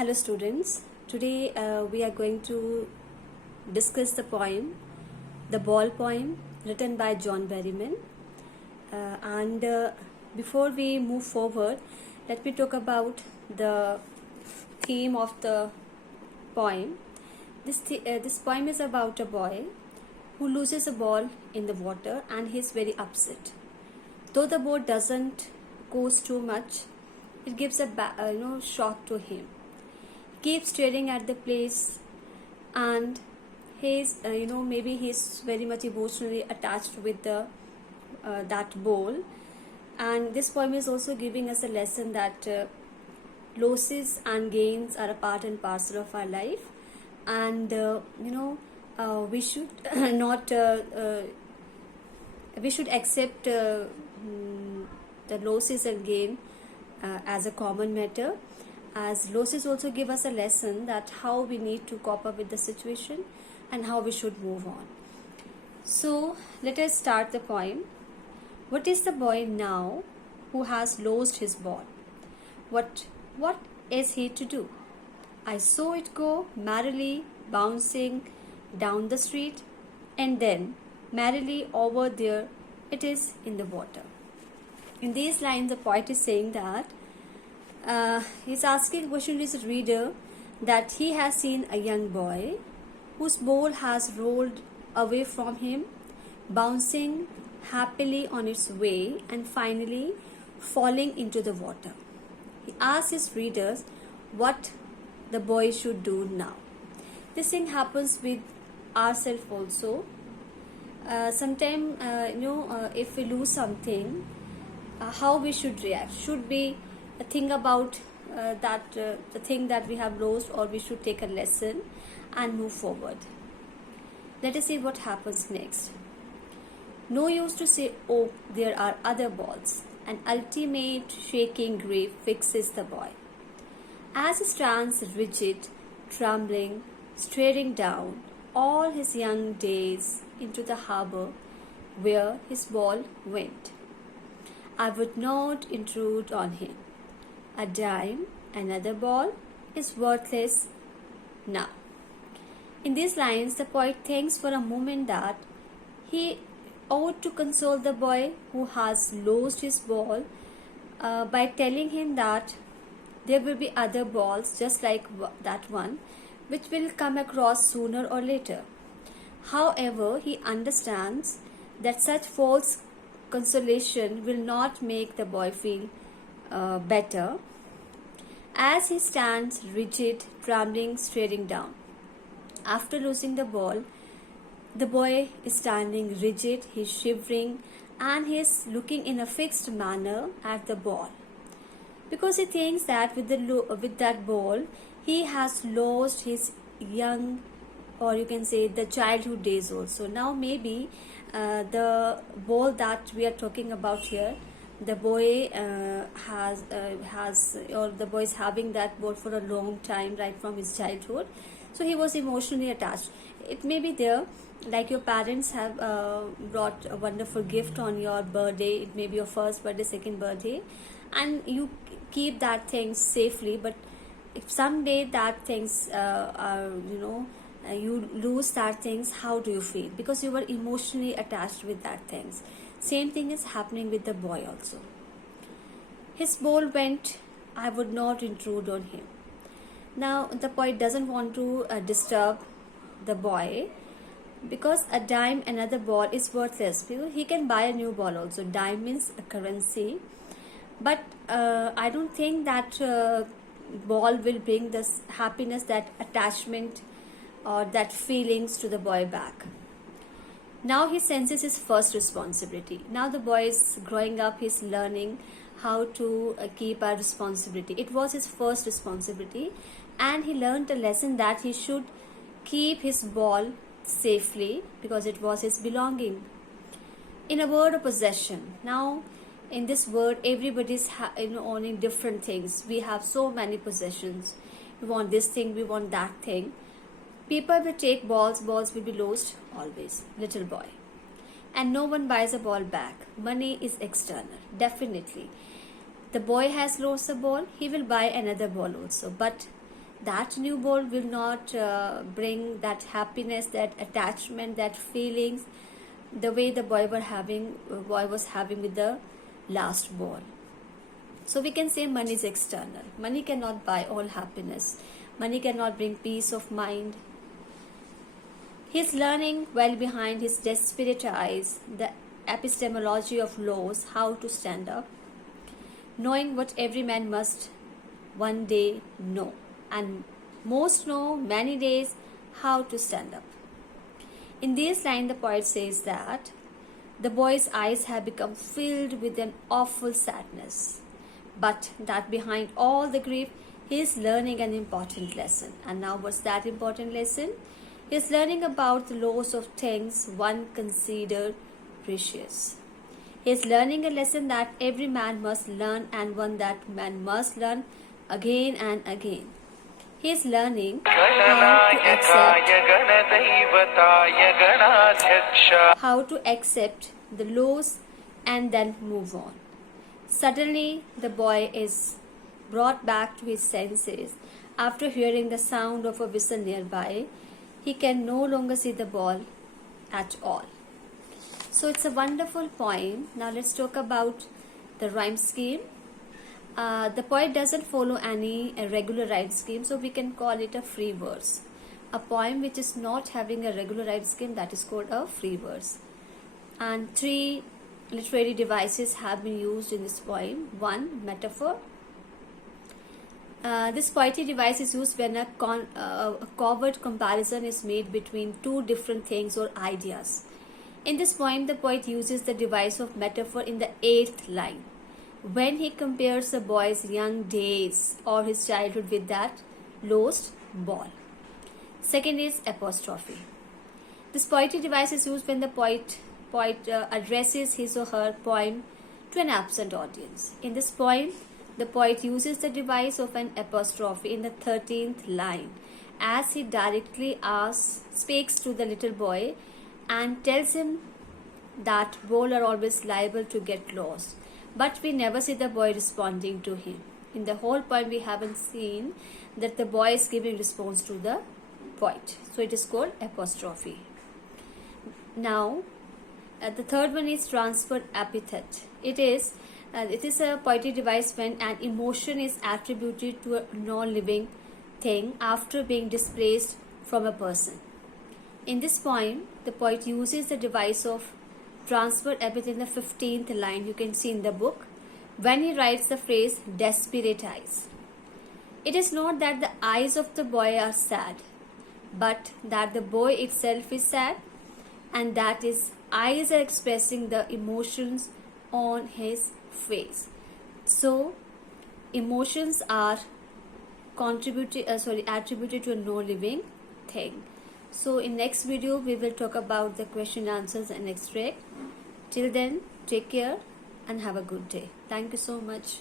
Hello students, today we are going to discuss the poem, The Ball Poem, written by John Berryman. And before we move forward, let me talk about the theme of the poem. This poem is about a boy who loses a ball in the water and he's very upset. Though the boat doesn't cost too much, it gives a shock to him. Keeps staring at the place, and he's maybe he's very much emotionally attached with the that bowl. And this poem is also giving us a lesson that losses and gains are a part and parcel of our life, and we should not we should accept the losses and gain as a common matter, as losses also give us a lesson that how we need to cope up with the situation and how we should move on. So let us start the poem. What is the boy now who has lost his ball? What is he to do? I saw it go merrily bouncing down the street, and then merrily over there it is in the water. In these lines, the poet is saying that he's asking a question to his reader, that he has seen a young boy whose ball has rolled away from him, bouncing happily on its way and finally falling into the water. He asks his readers what the boy should do now. This thing happens with ourselves also. Sometimes, if we lose something, how we should react? Should we think about the thing that we have lost, or we should take a lesson and move forward? Let us see what happens next. No use to say, oh, there are other balls. An ultimate shaking grief fixes the boy. As he stands rigid, trembling, staring down all his young days into the harbor where his ball went, I would not intrude on him. A dime, another ball, is worthless now. In these lines, the poet thinks for a moment that he ought to console the boy who has lost his ball by telling him that there will be other balls just like that one, which will come across sooner or later. However, he understands that such false consolation will not make the boy feel better. As he stands rigid, trembling, staring down. After losing the ball, the boy is standing rigid, he's shivering, and he is looking in a fixed manner at the ball, because he thinks that with that ball he has lost his young, or you can say the childhood days also. Now maybe the ball that we are talking about here, the boy has or the boy is having that ball for a long time, right from his childhood. So he was emotionally attached. It may be there, like your parents have brought a wonderful gift on your birthday. It may be your first birthday, second birthday, and you keep that thing safely. But if someday that things you lose that things, how do you feel? Because you were emotionally attached with that things. Same thing is happening with the boy also. His ball went, I would not intrude on him. Now the poet doesn't want to disturb the boy, because a dime, another ball is worthless. He can buy a new ball also. Dime means a currency, but I don't think that ball will bring this happiness, that attachment, or that feelings to the boy back. Now he senses his first responsibility. Now the boy is growing up, he's learning how to keep a responsibility. It was his first responsibility, and he learned a lesson that he should keep his ball safely because it was his belonging. In a word of possession. Now in this word, everybody is owning different things. We have so many possessions. We want this thing, we want that thing. People will take balls will be lost always. Little boy. And no one buys a ball back. Money is external, definitely. The boy has lost a ball, he will buy another ball also. But that new ball will not bring that happiness, that attachment, that feelings, the way the boy was having with the last ball. So we can say money is external. Money cannot buy all happiness. Money cannot bring peace of mind. He's learning well behind his desperate eyes the epistemology of laws, how to stand up, knowing what every man must one day know, and most know many days how to stand up. In this line, the poet says that the boy's eyes have become filled with an awful sadness, but that behind all the grief, he is learning an important lesson. And now, what's that important lesson? He is learning about the laws of things one considered precious. He is learning a lesson that every man must learn, and one that man must learn again and again. He is learning how to accept the loss and then move on. Suddenly, the boy is brought back to his senses after hearing the sound of a whistle nearby. He can no longer see the ball at all. So it's a wonderful poem. Now let's talk about the rhyme scheme. The poet doesn't follow any regular rhyme scheme, so we can call it a free verse. A poem which is not having a regular rhyme scheme, that is called a free verse. And 3 literary devices have been used in this poem. 1, metaphor. This poetic device is used when a covert comparison is made between two different things or ideas. In this poem, the poet uses the device of metaphor in the 8th line, when he compares the boy's young days or his childhood with that lost ball. Second is apostrophe. This poetic device is used when the poet addresses his or her poem to an absent audience. In this poem, the poet uses the device of an apostrophe in the 13th line as he directly speaks to the little boy and tells him that balls are always liable to get lost. But we never see the boy responding to him. In the whole poem, we haven't seen that the boy is giving response to the poet. So it is called apostrophe. Now, the third one is transferred epithet. It is a poetic device when an emotion is attributed to a non-living thing after being displaced from a person. In this poem, the poet uses the device of transferred epithet in the 15th line, you can see in the book, when he writes the phrase desperate eyes. It is not that the eyes of the boy are sad, but that the boy itself is sad, and that his eyes are expressing the emotions on his face. So emotions are attributed to a no-living thing. So in next video we will talk about the question answers and extract. Till then, take care and have a good day. Thank you so much.